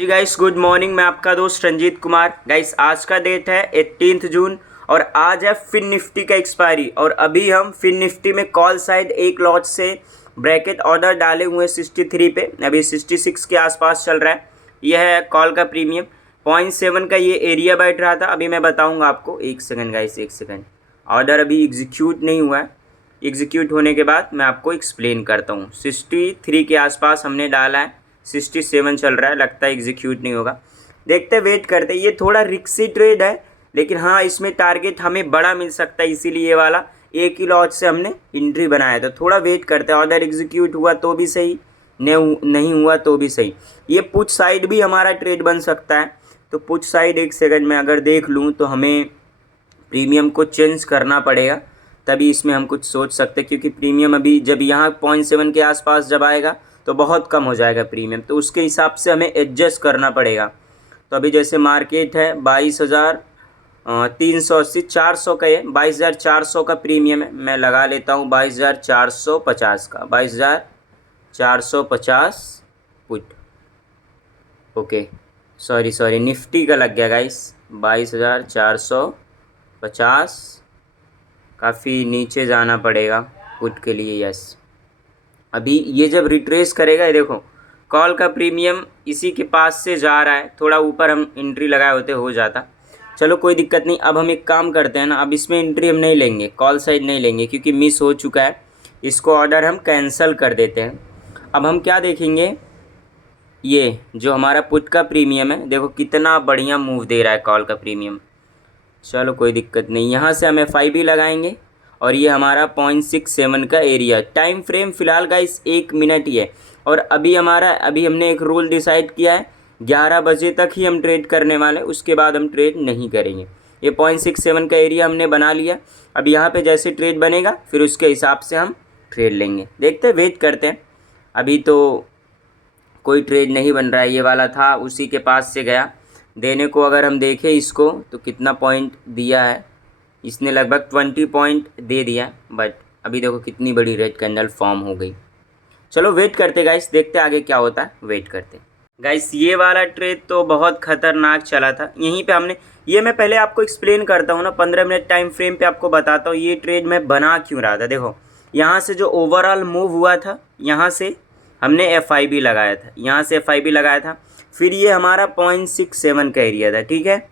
जी guys, good morning. मैं आपका दोस्त रंजीत कुमार। गाइस, आज का डेट है 18 जून और आज है फिन निफ्टी का एक्सपायरी। और अभी हम फिन निफ्टी में कॉल साइड एक लॉट से ब्रैकेट ऑर्डर डाले हुए हैं 63 पे। अभी 66 के आसपास चल रहा है। यह है कॉल का प्रीमियम 0.7 का ये एरिया बैठ रहा था। अभी मैं बताऊंगा आपको। एक सेकंड गाइस, एक सेकंड। ऑर्डर अभी एग्जीक्यूट नहीं हुआ है। एग्जीक्यूट होने के बाद मैं आपको एक्सप्लेन करता हूँ। 63 के आसपास हमने डाला है, 67 चल रहा है। लगता है एग्जीक्यूट नहीं होगा। देखते वेट करते। ये थोड़ा रिक्सी ट्रेड है, लेकिन हाँ, इसमें टारगेट हमें बड़ा मिल सकता है, इसीलिए ये वाला एक ही लॉट से हमने एंट्री बनाया था। थोड़ा वेट करते हैं। ऑर्डर एग्जीक्यूट हुआ तो भी सही, नहीं हुआ तो भी सही। ये पुट साइड भी हमारा ट्रेड बन सकता है। तो पुट साइड एक सेकंड में अगर देख लूँ तो हमें प्रीमियम को चेंज करना पड़ेगा, तभी इसमें हम कुछ सोच सकते हैं। क्योंकि प्रीमियम अभी जब यहाँ 0.7 के आसपास जब आएगा तो बहुत कम हो जाएगा प्रीमियम, तो उसके हिसाब से हमें एडजस्ट करना पड़ेगा। तो अभी जैसे मार्केट है 22,380, 400 का है, 22,400 का प्रीमियम है। मैं लगा लेता हूँ 22,450 का, 22,450 पुट। ओके, सॉरी निफ्टी का लग गया गाइस। 22,450, काफ़ी नीचे जाना पड़ेगा पुट के लिए। यस, अभी ये जब रिट्रेस करेगा, ये देखो कॉल का प्रीमियम इसी के पास से जा रहा है। थोड़ा ऊपर हम एंट्री लगाए होते हो जाता। चलो कोई दिक्कत नहीं। अब हम एक काम करते हैं ना, अब इसमें एंट्री हम नहीं लेंगे, कॉल साइड नहीं लेंगे, क्योंकि मिस हो चुका है। इसको ऑर्डर हम कैंसिल कर देते हैं। अब हम क्या देखेंगे, ये जो हमारा पुट का प्रीमियम है, देखो कितना बढ़िया मूव दे रहा है कॉल का प्रीमियम। चलो कोई दिक्कत नहीं। यहाँ से हम FIB लगाएंगे और ये हमारा 0.67 का एरिया। टाइम फ्रेम फ़िलहाल गाइस 1 मिनट ही है। और अभी हमने एक रूल डिसाइड किया है, 11 बजे तक ही हम ट्रेड करने वाले, उसके बाद हम ट्रेड नहीं करेंगे। ये 0.67 का एरिया हमने बना लिया। अब यहाँ पे जैसे ट्रेड बनेगा फिर उसके हिसाब से हम ट्रेड लेंगे। देखते हैं, वेट करते हैं। अभी तो कोई ट्रेड नहीं बन रहा है। ये वाला था, उसी के पास से गया देने को। अगर हम देखें इसको तो कितना पॉइंट दिया है इसने, लगभग 20 पॉइंट दे दिया। बट अभी देखो कितनी बड़ी रेड कैंडल फॉर्म हो गई। चलो वेट करते गाइस, देखते आगे क्या होता है। वेट करते गाइस। ये वाला ट्रेड तो बहुत खतरनाक चला था। यहीं पे हमने, ये मैं पहले आपको एक्सप्लेन करता हूँ ना, 15 मिनट टाइम फ्रेम पे आपको बताता हूँ ये ट्रेड मैं बना क्यों रहा था। देखो यहाँ से जो ओवरऑल मूव हुआ था, यहाँ से हमने FIB लगाया था, यहाँ से FIB लगाया था। फिर ये हमारा 0.67 का एरिया था, ठीक है।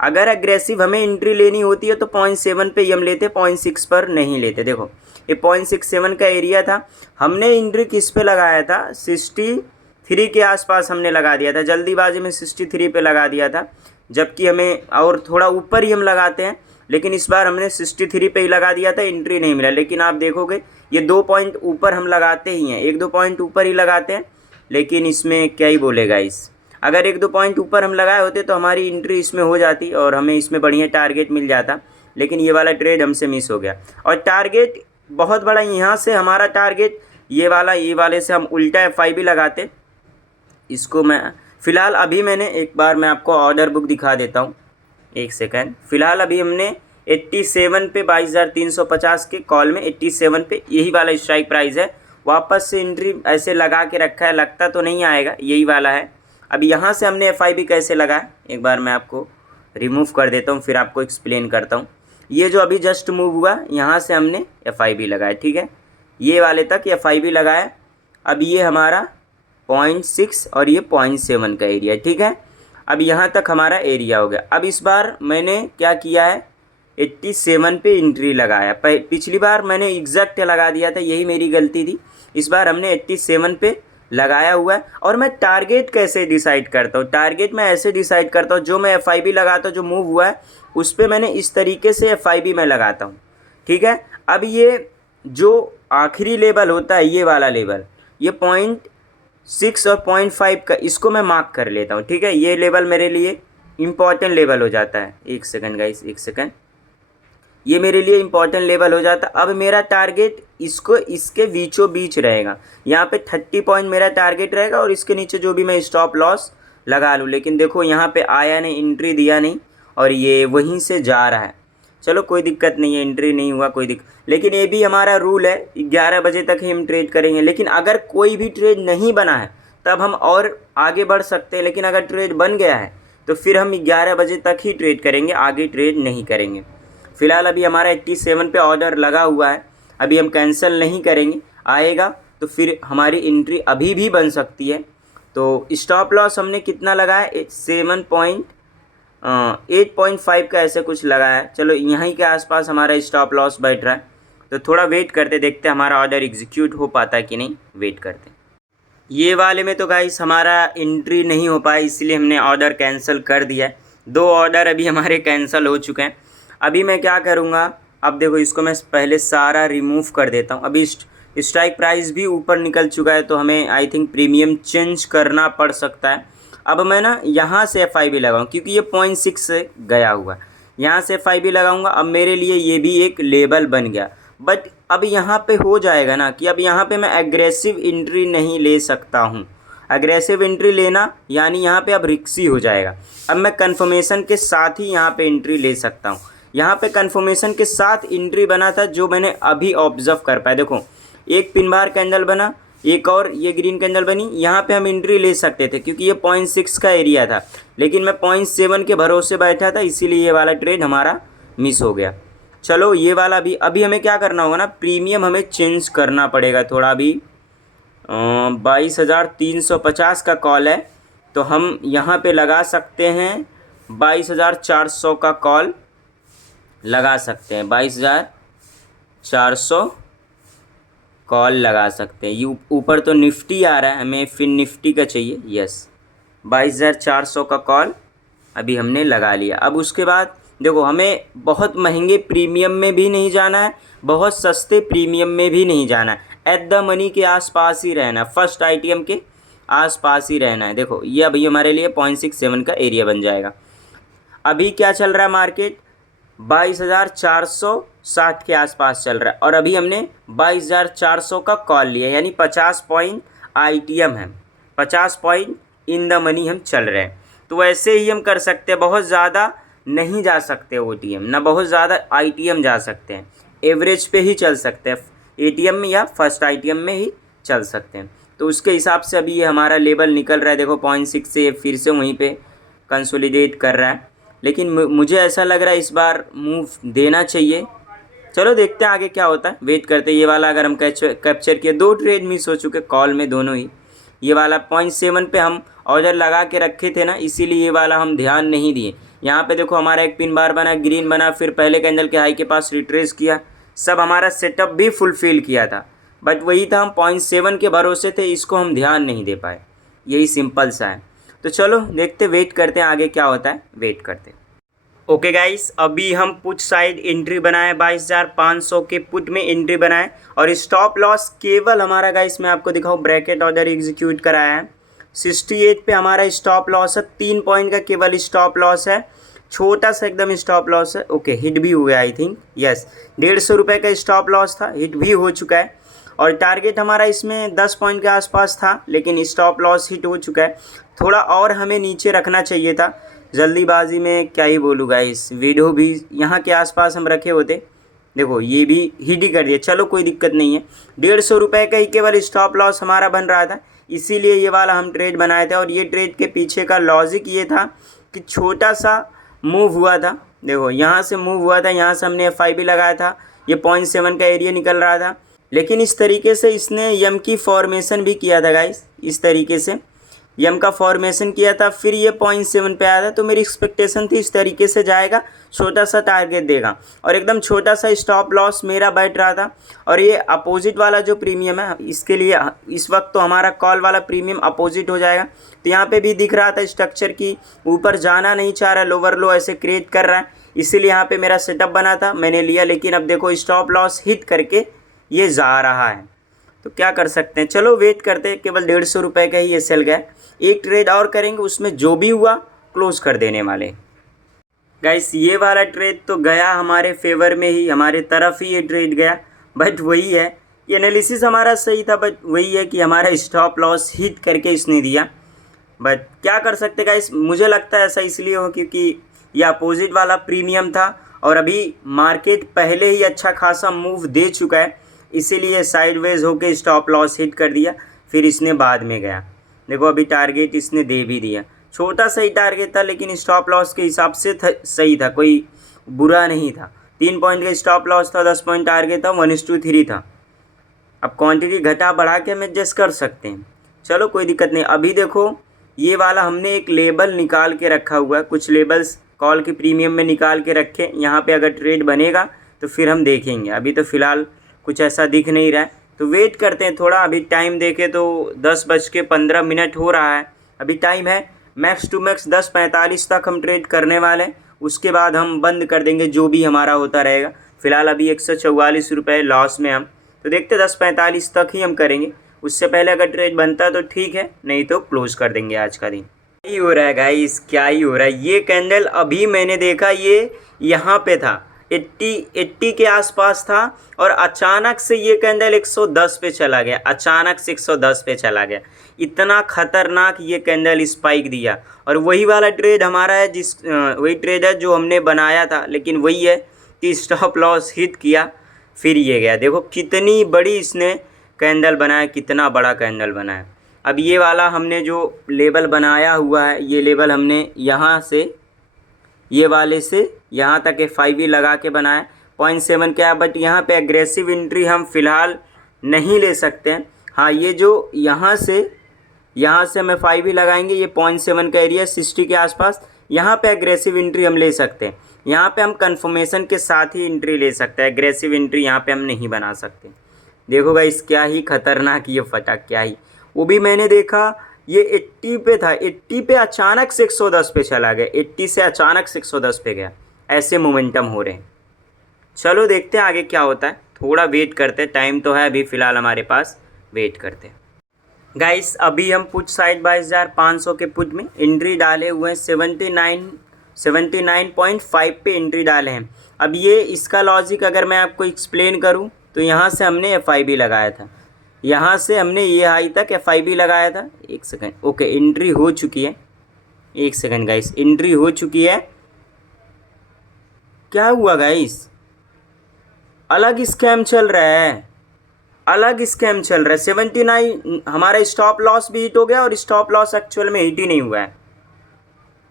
अगर एग्रेसिव हमें एंट्री लेनी होती है तो 0.7 पे ही हम लेते, 0.6 पर नहीं लेते। देखो ये 0.67 का एरिया था। हमने एंट्री किस पे लगाया था, 63 के आसपास हमने लगा दिया था। जल्दीबाजी में 63 पे लगा दिया था, जबकि हमें और थोड़ा ऊपर ही हम लगाते हैं। लेकिन इस बार हमने 63 पे ही लगा दिया था, एंट्री नहीं मिला। लेकिन आप देखोगे ये 2 पॉइंट ऊपर हम लगाते ही हैं, 1-2 पॉइंट ऊपर ही लगाते हैं। लेकिन इसमें क्या ही बोलेगा इस, अगर 1-2 पॉइंट ऊपर हम लगाए होते तो हमारी एंट्री इसमें हो जाती और हमें इसमें बढ़िया टारगेट मिल जाता। लेकिन ये वाला ट्रेड हमसे मिस हो गया। और टारगेट बहुत बड़ा, यहाँ से हमारा टारगेट ये वाले से हम उल्टा FIB लगाते। इसको मैं फ़िलहाल अभी मैंने एक बार मैं आपको ऑर्डर बुक दिखा देता हूँ, एक सेकंड। फ़िलहाल अभी हमने 87 पे 22,350 के कॉल में 87 पे यही वाला स्ट्राइक प्राइस है। वापस से एंट्री ऐसे लगा के रखा है, लगता तो नहीं आएगा, यही वाला है। अब यहाँ से हमने FIB कैसे लगाया, एक बार मैं आपको रिमूव कर देता हूँ, फिर आपको एक्सप्लेन करता हूँ। ये जो अभी जस्ट मूव हुआ, यहाँ से हमने FIB लगाया, ठीक है। ये वाले तक FIB लगाया। अब ये हमारा 0.6 और ये 0.7 का एरिया, ठीक है। अब यहाँ तक हमारा एरिया हो गया। अब इस बार मैंने क्या किया है, 87 पे एंट्री लगाया। पिछली बार मैंने एग्जैक्ट लगा दिया था, यही मेरी गलती थी। इस बार हमने 87 पे लगाया हुआ है। और मैं टारगेट कैसे डिसाइड करता हूँ, टारगेट मैं ऐसे डिसाइड करता हूँ, जो मैं FIB लगाता हूँ, जो मूव हुआ है उस पर मैंने इस तरीके से FIB में लगाता हूँ, ठीक है। अब ये जो आखिरी लेवल होता है, ये वाला लेवल, ये 0.6 और 0.5 का, इसको मैं मार्क कर लेता हूँ, ठीक है। ये लेवल मेरे लिए इम्पॉर्टेंट लेवल हो जाता है। एक सेकंड गाइस, एक सेकंड। ये मेरे लिए इम्पॉर्टेंट लेवल हो जाता। अब मेरा टारगेट इसको, इसके बीचों बीच रहेगा। यहाँ पे 30 पॉइंट मेरा टारगेट रहेगा और इसके नीचे जो भी मैं स्टॉप लॉस लगा लूँ। लेकिन देखो यहाँ पे आया नहीं, एंट्री दिया नहीं और ये वहीं से जा रहा है। चलो कोई दिक्कत नहीं है, एंट्री नहीं हुआ, कोई दिक्कत। लेकिन ये भी हमारा रूल है, 11 बजे तक ही हम ट्रेड करेंगे। लेकिन अगर कोई भी ट्रेड नहीं बना है तब हम और आगे बढ़ सकते हैं। लेकिन अगर ट्रेड बन गया है तो फिर हम 11 बजे तक ही ट्रेड करेंगे, आगे ट्रेड नहीं करेंगे। फ़िलहाल अभी हमारा 87 पे ऑर्डर लगा हुआ है, अभी हम कैंसिल नहीं करेंगे। आएगा तो फिर हमारी एंट्री अभी भी बन सकती है। तो स्टॉप लॉस हमने कितना लगाया, 8.5 का ऐसे कुछ लगाया है। चलो यहीं के आसपास हमारा स्टॉप लॉस बैठ रहा है, तो थोड़ा वेट करते, देखते हमारा ऑर्डर एग्जीक्यूट हो पाता है कि नहीं, वेट करते। ये वाले में तो गाइस हमारा एंट्री नहीं हो पाया, इसलिए हमने ऑर्डर कैंसिल कर दिया है। 2 ऑर्डर अभी हमारे कैंसिल हो चुके हैं। अभी मैं क्या करूँगा, अब देखो इसको मैं पहले सारा रिमूव कर देता हूँ। अभी स्ट्राइक प्राइस भी ऊपर निकल चुका है, तो हमें आई थिंक प्रीमियम चेंज करना पड़ सकता है। अब मैं ना यहाँ से FIB लगाऊँ, क्योंकि ये 0.6 से गया हुआ है, यहाँ से FIB लगाऊंगा। अब मेरे लिए ये भी एक लेबल बन गया। बट अब यहाँ पे हो जाएगा ना कि अब यहाँ पे मैं एग्रेसिव एंट्री नहीं ले सकता हूँ। एग्रेसिव एंट्री लेना यानी यहाँ पे अब रिक्सी हो जाएगा। अब मैं कन्फर्मेशन के साथ ही यहाँ पे एंट्री ले सकता हूँ। यहाँ पे कन्फर्मेशन के साथ एंट्री बना था, जो मैंने अभी ऑब्जर्व कर पाया। देखो एक पिन बार कैंडल बना, एक और ये ग्रीन कैंडल बनी, यहाँ पे हम एंट्री ले सकते थे क्योंकि ये 0.6 का एरिया था। लेकिन मैं 0.7 के भरोसे बैठा था, इसीलिए ये वाला ट्रेड हमारा मिस हो गया। चलो ये वाला भी, अभी हमें क्या करना होगा ना, प्रीमियम हमें चेंज करना पड़ेगा थोड़ा। अभी 22,350 का कॉल है, तो हम यहाँ पे लगा सकते हैं 22,400 का कॉल लगा सकते हैं। 22,400 कॉल लगा सकते हैं। ये ऊपर तो निफ्टी आ रहा है, हमें फिर निफ्टी का चाहिए। यस, 22,400 का कॉल अभी हमने लगा लिया। अब उसके बाद देखो हमें बहुत महंगे प्रीमियम में भी नहीं जाना है, बहुत सस्ते प्रीमियम में भी नहीं जाना है। एट द मनी के आसपास ही रहना है, फर्स्ट ITM के आसपास ही रहना है। देखो ये अभी हमारे लिए 0.67 का एरिया बन जाएगा। अभी क्या चल रहा है मार्केट, 22,460 के आसपास चल रहा है, और अभी हमने 22,400 का कॉल लिया, यानी 50 पॉइंट ITM है, 50 पॉइंट इन द मनी हम चल रहे हैं। तो ऐसे ही हम कर सकते हैं, बहुत ज़्यादा नहीं जा सकते OTM, ना बहुत ज़्यादा ITM जा सकते हैं, एवरेज पे ही चल सकते हैं, ATM में या फर्स्ट ITM में ही चल सकते हैं। तो उसके हिसाब से अभी ये हमारा लेवल निकल रहा है। देखो 0.6 से फिर से वहीं पे कंसोलिडेट कर रहा है, लेकिन मुझे ऐसा लग रहा है इस बार मूव देना चाहिए। चलो देखते हैं आगे क्या होता है, वेट करते हैं। ये वाला अगर हम कैप्चर किए, 2 ट्रेड मिस हो चुके कॉल में दोनों ही। ये वाला 0.7 पे हम ऑर्डर लगा के रखे थे ना, इसीलिए ये वाला हम ध्यान नहीं दिए। यहाँ पे देखो हमारा एक पिन बार बना, ग्रीन बना, फिर पहले कैंडल के हाई के पास रिट्रेस किया, सब हमारा सेटअप भी फुलफिल किया था। बट वही था, हम 0.7 के भरोसे थे, इसको हम ध्यान नहीं दे पाए। यही सिंपल सा है। तो चलो देखते, वेट करते हैं आगे क्या होता है, वेट करते हैं। ओके गाइस, अभी हम पुट साइड एंट्री बनाए, 22,500 के पुट में एंट्री बनाए, और स्टॉप लॉस केवल हमारा गाइस मैं आपको दिखाऊँ, ब्रैकेट ऑर्डर एग्जीक्यूट कराया है। 68 पे हमारा स्टॉप लॉस है, 3 पॉइंट का केवल स्टॉप लॉस है, छोटा सा एकदम स्टॉप लॉस है। ओके हिट भी हुआ आई थिंक, यस 150 रुपये का स्टॉप लॉस था, हिट भी हो चुका है। और टारगेट हमारा इसमें 10 पॉइंट के आसपास था, लेकिन स्टॉप लॉस हिट हो चुका है। थोड़ा और हमें नीचे रखना चाहिए था, जल्दीबाजी में क्या ही बोलूँ गाइस, वीडियो भी यहाँ के आसपास हम रखे होते। देखो ये भी हिट ही कर दिया, चलो कोई दिक्कत नहीं है। 150 रुपये का ही केवल स्टॉप लॉस हमारा बन रहा था, इसीलिए ये वाला हम ट्रेड बनाए थे। और ये ट्रेड के पीछे का लॉजिक ये था कि छोटा सा मूव हुआ था, देखो यहाँ से मूव हुआ था, यहाँ से हमने FIB लगाया था, ये 0.7 का एरिया निकल रहा था। लेकिन इस तरीके से इसने यम की फॉर्मेशन भी किया था गाइस, इस तरीके से यम का फॉर्मेशन किया था, फिर ये 0.7 पे आया था। तो मेरी एक्सपेक्टेशन थी इस तरीके से जाएगा, छोटा सा टारगेट देगा, और एकदम छोटा सा स्टॉप लॉस मेरा बैठ रहा था। और ये अपोजिट वाला जो प्रीमियम है, इसके लिए इस वक्त तो हमारा कॉल वाला प्रीमियम अपोजिट हो जाएगा। तो यहाँ पे भी दिख रहा था स्ट्रक्चर की ऊपर जाना नहीं चाह रहा, लोअर लो ऐसे क्रिएट कर रहा है, इसीलिए यहाँ पे मेरा सेटअप बना था, मैंने लिया। लेकिन अब देखो स्टॉप लॉस हिट करके ये जा रहा है, तो क्या कर सकते हैं। चलो वेट करते हैं, केवल 150 रुपये का ही ये सेल गया। एक ट्रेड और करेंगे, उसमें जो भी हुआ क्लोज कर देने वाले। गाइस ये वाला ट्रेड तो गया हमारे फेवर में ही, हमारे तरफ ही ये ट्रेड गया। बट वही है, ये एनालिसिस हमारा सही था, बट वही है कि हमारा स्टॉप लॉस हिट करके इसने दिया। बट क्या कर सकते गाइस, मुझे लगता है ऐसा इसलिए हो क्योंकि ये अपोजिट वाला प्रीमियम था, और अभी मार्केट पहले ही अच्छा खासा मूव दे चुका है, इसीलिए साइडवेज होके स्टॉप लॉस हिट कर दिया, फिर इसने बाद में गया। देखो अभी टारगेट इसने दे भी दिया, छोटा सा ही टारगेट था लेकिन स्टॉप लॉस के हिसाब से सही था, कोई बुरा नहीं था। 3 पॉइंट का स्टॉप लॉस था, 10 पॉइंट टारगेट था, 1:3 था। अब क्वांटिटी घटा बढ़ा के हम एडजस्ट कर सकते हैं, चलो कोई दिक्कत नहीं। अभी देखो ये वाला हमने एक लेबल निकाल के रखा हुआ है, कुछ लेबल्स कॉल के प्रीमियम में निकाल के रखे, यहाँ पे अगर ट्रेड बनेगा तो फिर हम देखेंगे। अभी तो फ़िलहाल कुछ ऐसा दिख नहीं रहा है, तो वेट करते हैं थोड़ा। अभी टाइम देखें तो 10:15 हो रहा है, अभी टाइम है। मैक्स टू मैक्स 10:45 तक हम ट्रेड करने वाले हैं, उसके बाद हम बंद कर देंगे, जो भी हमारा होता रहेगा। फ़िलहाल अभी 144 रुपये लॉस में हम, तो देखते 10:45 तक ही हम करेंगे। उससे पहले अगर ट्रेड बनता है तो ठीक है, नहीं तो क्लोज कर देंगे आज का दिन। क्या ही हो रहा है गाइस, क्या ही हो रहा है। ये कैंडल अभी मैंने देखा ये यहाँ पे था, 80 के आसपास था, और अचानक से ये कैंडल 110 पे चला गया, अचानक से 110 पे चला गया। इतना खतरनाक ये कैंडल स्पाइक दिया। और वही वाला ट्रेड हमारा है, वही ट्रेड है जो हमने बनाया था, लेकिन वही है कि स्टॉप लॉस हिट किया, फिर ये गया। देखो कितनी बड़ी इसने कैंडल बनाया, कितना बड़ा कैंडल बनाया। अब ये वाला हमने जो लेबल बनाया हुआ है, ये लेबल हमने यहाँ से, ये वाले से यहाँ तक FIB लगा के बनाया, 0.7 का। बट यहाँ पे एग्रेसिव एंट्री हम फ़िलहाल नहीं ले सकते हैं। हाँ, ये जो यहाँ से हम FIB लगाएंगे, ये 0.7 का एरिया 60 के आसपास, यहाँ पे एग्रेसिव एंट्री हम ले सकते हैं। यहाँ पे हम कंफर्मेशन के साथ ही एंट्री ले सकते हैं, एग्रेसिव एंट्री यहाँ पे हम नहीं बना सकते। देखो गाइस क्या ही खतरनाक ये फटा, क्या ही। वो भी मैंने देखा ये 80 पे था, 80 पे अचानक से 110 पे चला गया, 80 से अचानक से 110 पे गया। ऐसे मोमेंटम हो रहे हैं। चलो देखते हैं आगे क्या होता है, थोड़ा वेट करते हैं, टाइम तो है अभी फ़िलहाल हमारे पास, वेट करते हैं गाइस। अभी हम पुट साइड 22,500 के पुट में एंट्री डाले हुए हैं, 79.5 पे एंट्री डाले हैं। अब ये इसका लॉजिक अगर मैं आपको एक्सप्लेन करूं तो यहाँ से हमने FIB लगाया था, यहाँ से हमने ये हाई तक FIB लगाया था। एक सेकंड, ओके एंट्री हो चुकी है, एक सेकंड गाइस, एंट्री हो चुकी है। क्या हुआ गाइस, अलग स्कैम चल रहा है, अलग स्कैम चल रहा है। 79 हमारा स्टॉप लॉस भी हिट हो गया, और स्टॉप लॉस एक्चुअल में हिट ही नहीं हुआ है।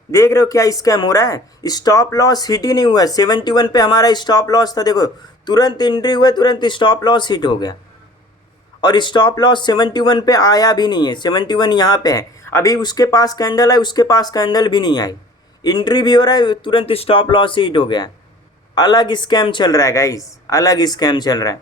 देख रहे हो क्या स्कैम हो रहा है, स्टॉप लॉस हिट ही नहीं हुआ है। 71 पे हमारा स्टॉप लॉस था, देखो तुरंत एंट्री हुआ, तुरंत स्टॉप लॉस हिट हो गया, और स्टॉप लॉस 71 पे आया भी नहीं है। 71 यहाँ पे है, अभी उसके पास कैंडल है, उसके पास कैंडल भी नहीं आई, एंट्री भी हो रहा है, तुरंत स्टॉप लॉस हिट हो गया। अलग स्कैम चल रहा है गाइस, अलग स्कैम चल रहा है।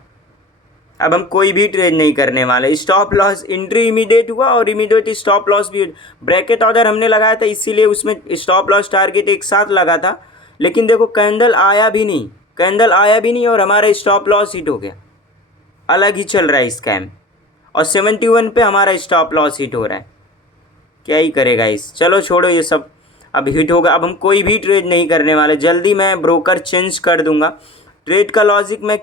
अब हम कोई भी ट्रेड नहीं करने वाले। स्टॉप लॉस एंट्री इमीडिएट हुआ, और इमीडिएट स्टॉप लॉस भी। ब्रैकेट ऑर्डर हमने लगाया था, इसीलिए उसमें स्टॉप लॉस टारगेट एक साथ लगा था, लेकिन देखो कैंडल आया भी नहीं, कैंडल आया भी नहीं, और हमारा स्टॉप लॉस हिट हो गया। अलग ही चल रहा है स्कैम, और 71 पे हमारा स्टॉप लॉस हिट हो रहा है। क्या ही करेगा इस, चलो छोड़ो ये सब, अब हिट होगा। अब हम कोई भी ट्रेड नहीं करने वाले, जल्दी मैं ब्रोकर चेंज कर दूंगा। ट्रेड का लॉजिक मैं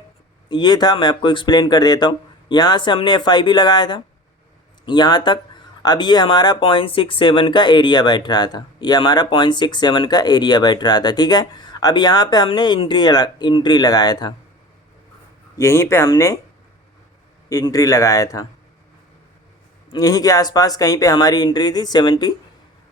ये था, मैं आपको एक्सप्लेन कर देता हूँ। यहाँ से हमने FIB लगाया था यहाँ तक, अब ये हमारा 0.67 का एरिया बैठ रहा था, ये हमारा 0.67 का एरिया बैठ रहा था, ठीक है। अब यहाँ पे हमने एंट्री लगाया था, यहीं पे हमने एंट्री लगाया था, यहीं के आसपास कहीं पे हमारी एंट्री थी। 70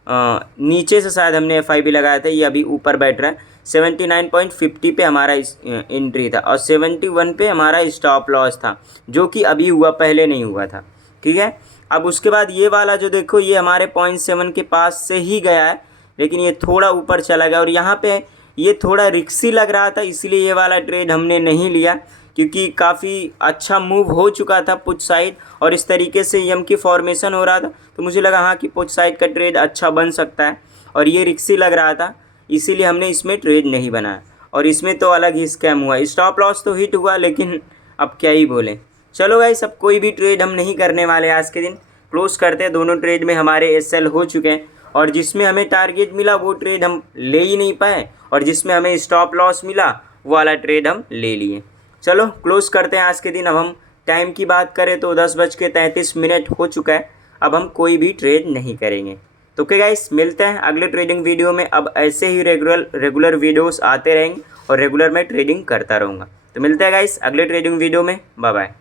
नीचे से शायद हमने FIB लगाया था, ये अभी ऊपर बैठ रहा है। 79.50 पे हमारा एंट्री था, और 71 पे हमारा स्टॉप लॉस था, जो कि अभी हुआ, पहले नहीं हुआ था, ठीक है। अब उसके बाद ये वाला जो देखो, ये हमारे 0.7 के पास से ही गया है, लेकिन ये थोड़ा ऊपर चला गया, और यहाँ पे ये थोड़ा रिक्सी लग रहा था, इसलिए ये वाला ट्रेड हमने नहीं लिया, क्योंकि काफ़ी अच्छा मूव हो चुका था पुट साइड, और इस तरीके से EM की फॉर्मेशन हो रहा था, तो मुझे लगा हाँ कि पुट साइड का ट्रेड अच्छा बन सकता है, और ये रिक्सी लग रहा था, इसीलिए हमने इसमें ट्रेड नहीं बनाया। और इसमें तो अलग ही स्कैम हुआ, स्टॉप लॉस तो हिट हुआ, लेकिन अब क्या ही बोले। चलो गाइस, अब कोई भी ट्रेड हम नहीं करने वाले, आज के दिन क्लोज करते हैं। दोनों ट्रेड में हमारे SL हो चुके हैं, और जिसमें हमें टारगेट मिला वो ट्रेड हम ले ही नहीं पाए, और जिसमें हमें स्टॉप लॉस मिला वो वाला ट्रेड हम ले लिए। चलो क्लोज करते हैं आज के दिन। अब हम टाइम की बात करें तो 10:33 हो चुका है, अब हम कोई भी ट्रेड नहीं करेंगे। तो ओके गाइस, मिलते हैं अगले ट्रेडिंग वीडियो में। अब ऐसे ही रेगुलर वीडियोस आते रहेंगे, और रेगुलर मैं ट्रेडिंग करता रहूँगा। तो मिलते हैं गाइस अगले ट्रेडिंग वीडियो में, बाय बाय।